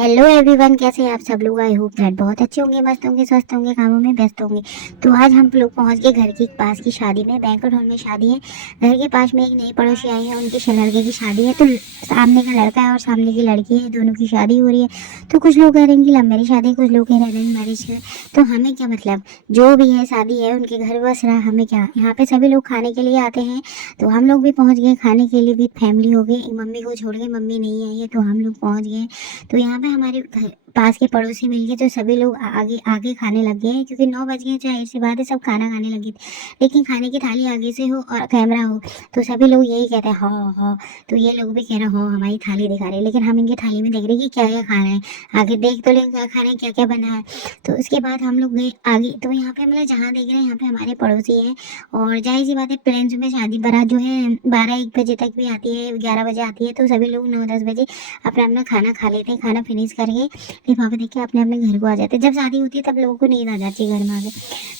Hello everyone, कैसे हैं आप सब लोग। आई होप दैट बहुत अच्छे होंगे, मस्त होंगे, स्वस्थ होंगे, कामों में व्यस्त होंगे। तो आज हम लोग पहुंच गए घर के पास की शादी में। बैंक्वेट हॉल में शादी है। घर के पास में एक नई पड़ोसी आई है, उनके लड़के की शादी है। तो सामने का लड़का है और सामने की लड़की है, दोनों की शादी हो रही है। तो कुछ लोग कह रहे हैं कि लव मैरिज शादी, कुछ लोग कह रहे हैं अरेंज मैरिज है। तो हमें क्या मतलब, जो भी है शादी है, उनके घर बस रहा, हमें क्या। यहाँ पे सभी लोग खाने के लिए आते हैं। तो हम लोग भी पहुंच गए खाने के लिए, विद फैमिली हो गई। मम्मी को छोड़ के, मम्मी नहीं आई है तो हम लोग पहुंच गए। तो यहाँ पे हमारे घर पास के पड़ोसी मिल गए, तो सभी लोग आगे आगे खाने लग गए हैं, क्योंकि 9 बज गए। जाहिर सी बात है, सब खाना खाने लगे थे। लेकिन खाने की थाली आगे से हो और कैमरा हो, तो सभी लोग यही कहते हैं हाँ हाँ। तो ये लोग भी कह रहे हैं हाँ, हमारी थाली दिखा रहे हैं। लेकिन हम इनकी थाली में देख रहे हैं कि क्या क्या खा रहे हैं। आगे देख तो लें क्या खा रहे हैं, क्या क्या बना है। तो उसके बाद हम लोग गए आगे। तो यहाँ पे मतलब जहाँ देख रहे हैं, यहाँ पे हमारे पड़ोसी है। और जाहिर सी बात है, प्लेन्स में शादी बारात जो है 12-1 बजे तक भी आती है, 11 बजे आती है। तो सभी लोग 9-10 बजे अपना अपना खाना खा लेते हैं। खाना फिनिश करके फिर वहाँ पे देखिए अपने अपने घर को आ जाते हैं। जब शादी होती है तब लोगों को नींद आ जाती है घर में आके।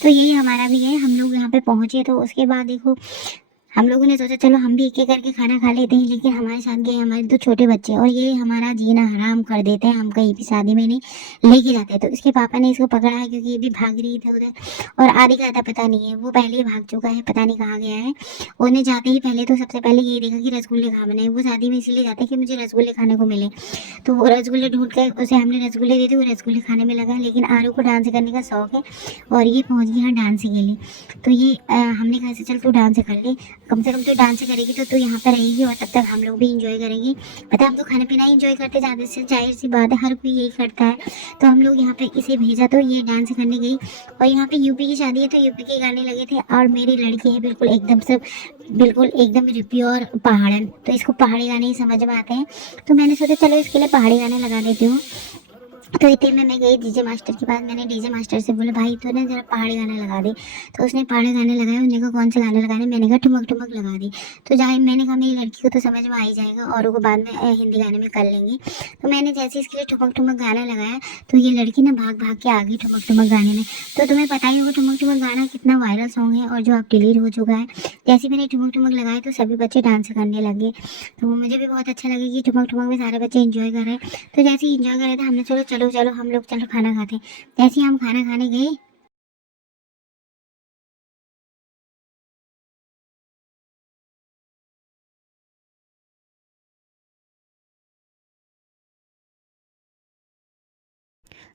तो यही हमारा भी है। हम लोग यहाँ पे पहुंचे तो उसके बाद देखो, हम लोगों ने सोचा चलो हम भी एक एक करके खाना खा लेते हैं। लेकिन हमारे साथ गए हमारे 2 छोटे बच्चे, और ये हमारा जीना हराम कर देते हैं। हम कहीं भी शादी में नहीं लेके जाते। तो इसके पापा ने इसको पकड़ा है, क्योंकि ये भी भाग रही थी उधर। और आदि का था पता नहीं है, वो पहले ही भाग चुका है, पता नहीं कहाँ गया है। उन्हें जाते ही पहले तो सबसे पहले ये देखा कि रसगुल्ले कहाँ बने। वो शादी में इसीलिए जाते हैं कि मुझे रसगुल्ले खाने को मिले। तो वो रसगुल्ले ढूंढ के उसे हमने रसगुल्ले दे दिए, वो रसगुल्ले खाने में लगा। लेकिन आरू को डांस करने का शौक है, और ये पहुंच गया है डांस के लिए। तो ये हमने कहा से चल तू डांस कर ले, कम से कम तू डांस करेगी तो तू यहाँ पर रहेगी, और तब तक हम लोग भी इंजॉय करेंगे। पता है, हम तो खाना पीना इंजॉय करते जाते से, जाहिर सी बात है, हर कोई यही करता है। तो हम लोग यहाँ पे इसे भेजा तो ये डांस करने गई। और यहाँ पे यूपी की शादी है, तो यूपी के गाने लगे थे। और मेरी लड़की है बिल्कुल एकदम से, बिल्कुल एकदम प्योर पहाड़न, तो इसको पहाड़ी गाने ही समझ में आते हैं। तो मैंने सोचा चलो इसके लिए पहाड़ी गाने लगा देती हूँ। तो इतने में मैं गई डीजे मास्टर के पास। मैंने डीजे मास्टर से बोला भाई तो ना जरा पहाड़ी गाने लगा दे। तो उसने पहाड़ी गाने लगाए। उसने कहा कौन से गाने लगाने, मैंने कहा ठुमक ठुमक लगा दी। तो जाए मैंने कहा मेरी लड़की को तो समझ में आ ही जाएगा, और वो बाद में हिंदी गाने में कर लेंगी। तो मैंने जैसे इसके लिए ठुमक ठुमक गाना लगाया, तो ये लड़की ना भाग भाग के आ गई ठुमक ठुमक गाने में। तो तुम्हें पता ही होगा ठुमक ठुमक गाना कितना वायरल सॉन्ग है, और जो अब डिलीट हो चुका है। जैसे मैंने ठुमक ठुमक लगाया तो सभी बच्चे डांस करने लगे। तो मुझे भी बहुत अच्छा लगा कि ठुमक ठुमक में सारे बच्चे इंजॉय कर रहे हैं। तो जैसे ही इंजॉय कर रहे थे, हमने चलो चलो चलो हम लोग चलो खाना खाते हैं। जैसे ही हम खाना खाने गए,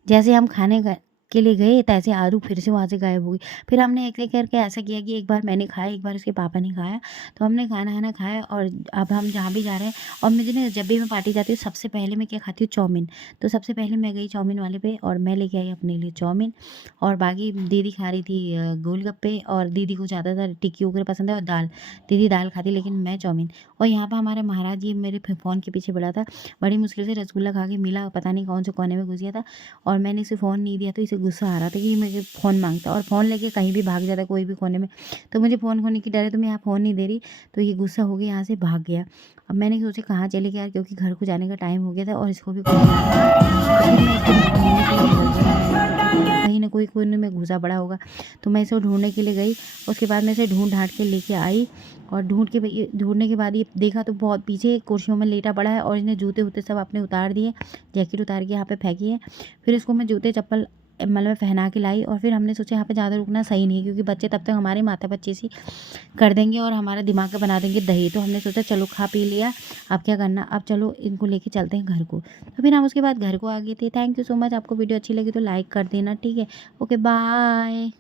जैसे हम खाने के लिए गए तैसे आरू फिर से वहाँ से गायब हो गई। फिर हमने एक-एक करके ऐसा किया कि एक बार मैंने खाया, एक बार उसके पापा ने खाया। तो हमने खाना-वाना खाया और अब हम जहाँ भी जा रहे हैं, और मुझे ना जब भी मैं पार्टी जाती हूँ सबसे पहले मैं क्या खाती हूँ, चाउमीन। तो सबसे पहले मैं गई चाउमीन वाले पे और मैं लेके आई अपने लिए चाउमीन, और बाकी दीदी खा रही थी गोलगप्पे, और दीदी को ज़्यादातर टिक्की वगैरह पसंद है, और दाल। दीदी दाल खाती लेकिन मैं चाउमीन। और यहाँ पे हमारे महाराज जी मेरे फ़ोन के पीछे पड़ा था। बड़ी मुश्किल से रसगुल्ला खा के मिला, पता नहीं कौन से कोने में घुस गया था। और मैंने इसे फ़ोन नहीं दिया तो इसे गुस्सा आ रहा था कि मुझे फ़ोन माँगता है, और फ़ोन लेके कहीं भी भाग जाता है कोई भी कोने में। तो मुझे फ़ोन खोने की डर है, तो मैं यहाँ फ़ोन नहीं दे रही। तो ये गुस्सा हो के यहाँ से भाग गया। अब मैंने सोचा कहाँ चले गया यार, क्योंकि घर को जाने का टाइम हो गया था और इसको भी कोई बुला रहा था। तो फिर मैं इसको ढूँढने के लिए निकल गई। मैंने सोचा कि ये कहीं न कोई कोने में घुसा पड़ा होगा। तो मैं इसे ढूँढने के लिए गई। उसके बाद मैं इसे ढूँढ-ढाँट के लेके आई, और ढूँढने के बाद ये देखा तो बहुत पीछे कुर्सियों में लेटा पड़ा है, और इसने जूते-वूते सब अपने उतार दिए, जैकेट उतार के यहाँ पे फेंकी है। फिर इसको मैं जूते-चप्पल मतलब पहना के लाई, और फिर हमने सोचा यहाँ पे ज़्यादा रुकना सही नहीं है, क्योंकि बच्चे तब तक हमारे माथा-पच्चीसी कर देंगे और हमारा दिमाग का बना देंगे दही। तो हमने सोचा चलो खा पी लिया, अब क्या करना, अब चलो इनको लेके चलते हैं घर को। तो फिर हम उसके बाद घर को आ गए थे। Thank you so much. आपको वीडियो अच्छी लगी तो लाइक कर देना, ठीक है? Okay bye.